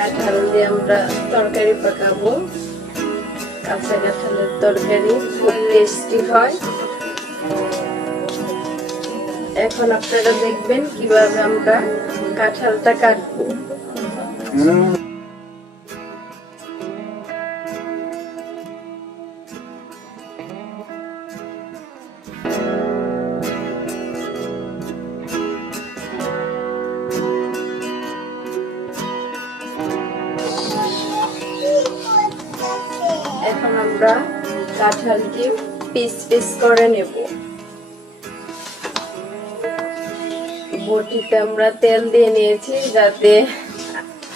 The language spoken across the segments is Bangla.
কাঁঠাল দিয়ে আমরা তরকারি পাকাবো। কাঁচা কাঁঠালের তরকারি খুব টেস্টি হয়। এখন আপনারা দেখবেন কীভাবে আমরা কাঁঠালটা কাটবো। কাঁঠালকে পিস পিস করে নেব। বটিতে আমরা তেল দিয়ে নিয়েছি যাতে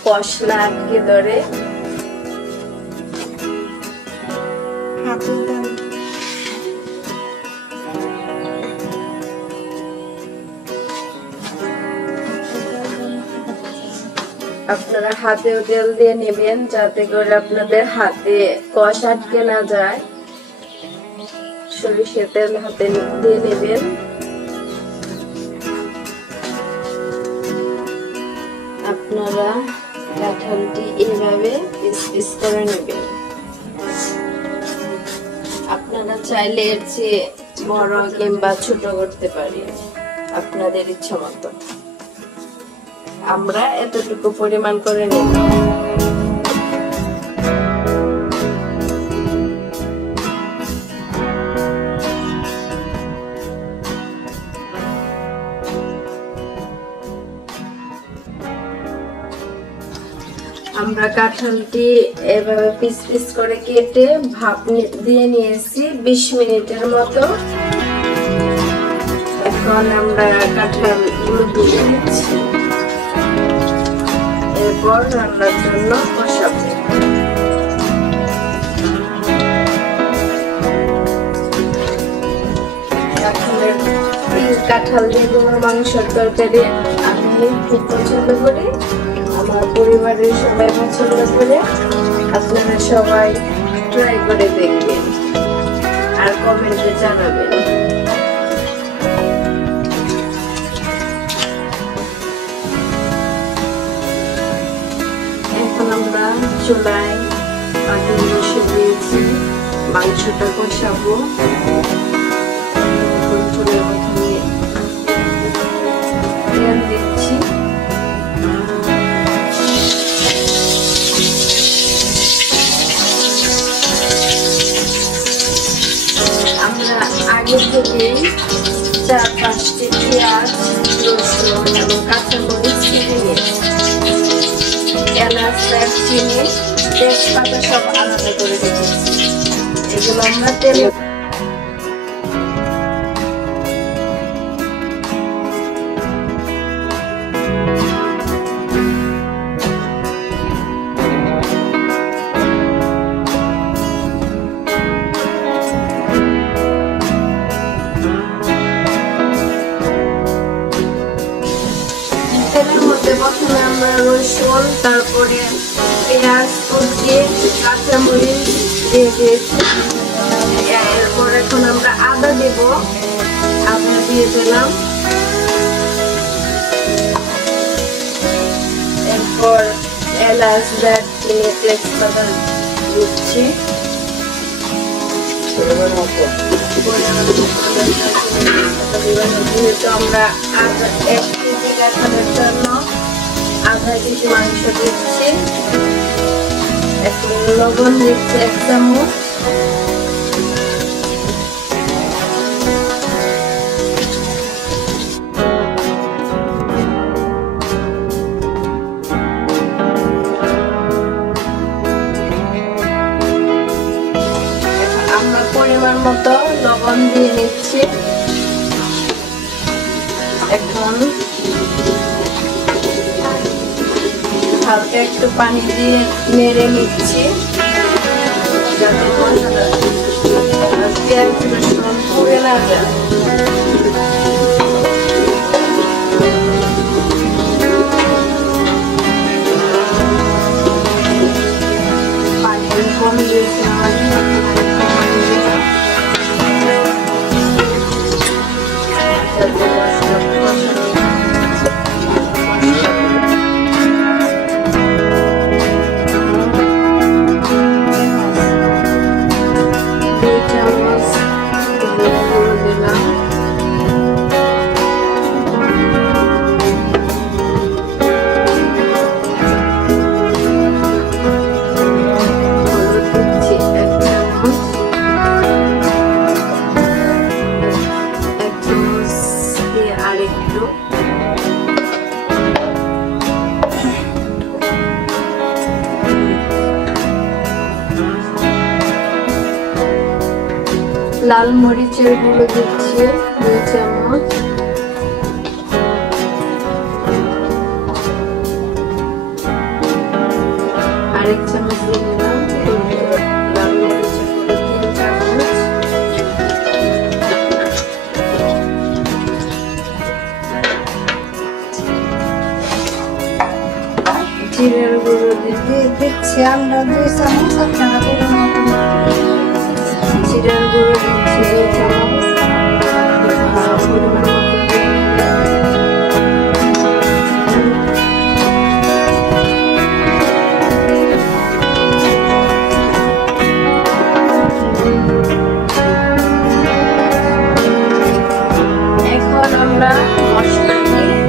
কষ না আটকে ধরে। আপনারা হাতেও তেল দিয়ে নেবেন যাতে করে আপনাদের হাতে কষ আটকে না যায়। সরিষার তেল হাতে দিয়ে নেবেন। আপনারা কাঁঠালটি এইভাবে পিস পিস করে নেবেন। আপনারা চাইলে এর চেয়ে বড় কিংবা ছোট করতে পারি, আপনাদের ইচ্ছা মতো। আমরা এতটুকু পরিমাণ করে নেব। কাঁঠালটি এভাবে পিস পিস করে কেটে ভাপ দিয়ে নিয়েছি বিশ মিনিটের মতো। এখন আমরা কাঁঠালগুলো দিয়ে নিচ্ছি। এরপর রান্নার জন্য এই কাঁঠাল দিয়ে মাংসের তরকারি আমি খুব পছন্দ করি। আমার পরিবারের সবাই পছন্দ করে আপনারা সবাই ট্রাই করে দেখবেন আর কমেন্টে জানাবেন। এখন আমরা চুলায় পাতিল বসে দিয়েছি, মাংসটা কষাবো। আগে থেকে চার পাঁচটি পেঁয়াজ, রসুন এবং কাঁচামরিচ কেটে নিয়েছি। এলাচ, দারচিনি, তেজপাতা সব আলাদা করে রেখেছি। এগুলো আমরা তেলে তেলের মধ্যে প্রথমে আমরা রসুন তারপরে পেঁয়াজ কুচি কাঁচামরিচ দিয়ে দিয়েছি এরপর এখন আমরা আদা দেব আদা দিয়ে দিলাম এরপর এলাচ দারচিনি তেজপাতা দিচ্ছি যেহেতু আমরা আধা এক কেজি কাঁঠালের জন্য আধা কেজি মাংস দিচ্ছি। এখন লবণ দিচ্ছি, এক চামচ। দিয়ে এখন হালকা একটু পানি দিয়ে নেড়ে নিচ্ছি। যাতে পেঁয়াজ রসুন পুড়ে না যায়। লাল মরিচের গুঁড়ো দিচ্ছি, দুই চামচ। আরেক চামচ জিরের গুঁড়ো দিয়ে দিচ্ছি আমরা দুই চামচ আপনারা আর পরিমাণ মতো দিয়ে দিলাম। এখন আমরা মশলা দিয়ে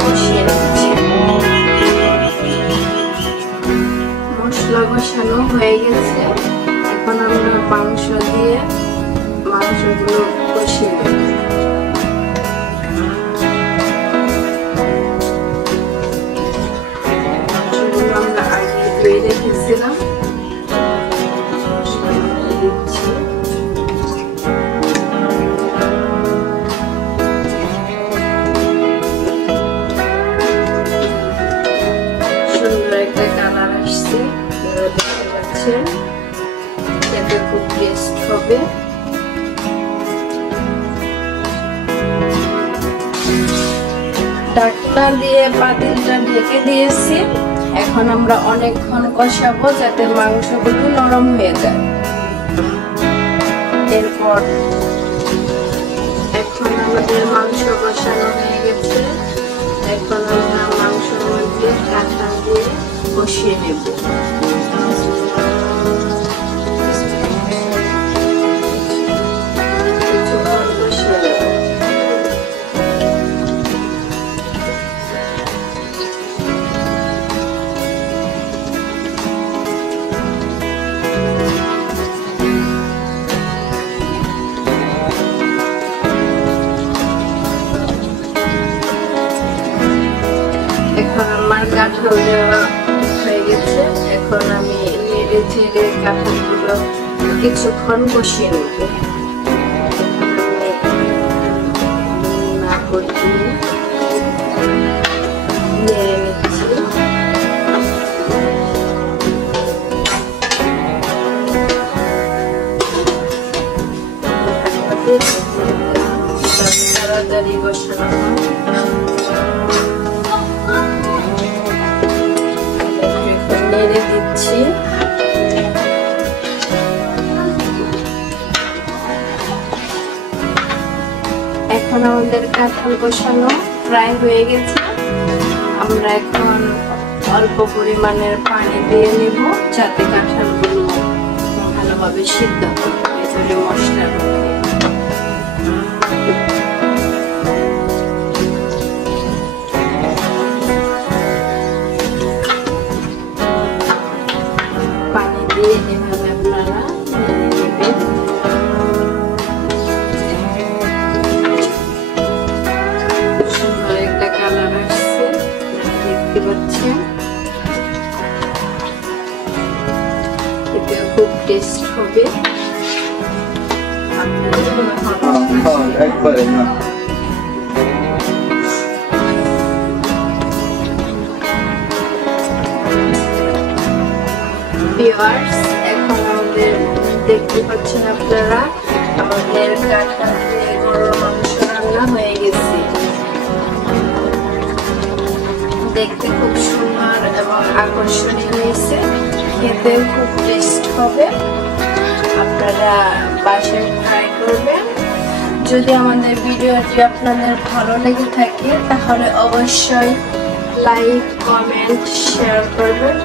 হয়ে গেছে এখন আমরা মাংস দিয়ে মাংসগুলো কষিয়ে নেব মাংসগুলো দিয়ে পাতিলটা ঢেকে দিয়েছি। এখন আমরা অনেকক্ষণ কষাবো যাতে মাংসগুলো নরম হয়ে যায়। এরপর এখন আমাদের মাংস কষানো হয়ে গেছে। এখন আমরা মাংসের মধ্যে ঢাকা দিয়ে কষিয়ে নেব। কাঁঠাল দেওয়া হয়ে গেছে। এখন আমি নেড়ে ছেড়ে কাঁঠালগুলো কিছুক্ষণ বসিয়ে নেব। না কষিয়ে আমাদের কাঁঠাল কষানো ফ্রাই হয়ে গেছে। আমরা এখন অল্প পরিমাণের পানি দিয়ে নেব যাতে কাঁঠালগুলো ভালোভাবে সিদ্ধ হয় মশলার ভিউয়ার্স এখন আমাদের দেখতে পাচ্ছেন আপনারা, আমাদের রান্না হয়ে গেছে। দেখতে খুব সুন্দর এবং আকর্ষণীয় হয়েছে। খেতে খুব টেস্ট হবে। আপনারা বাসায় ট্রাই করবেন। যদি আমাদের ভিডিওটি আপনাদের ভালো লেগে থাকে, তাহলে অবশ্যই লাইক কমেন্ট শেয়ার করবেন।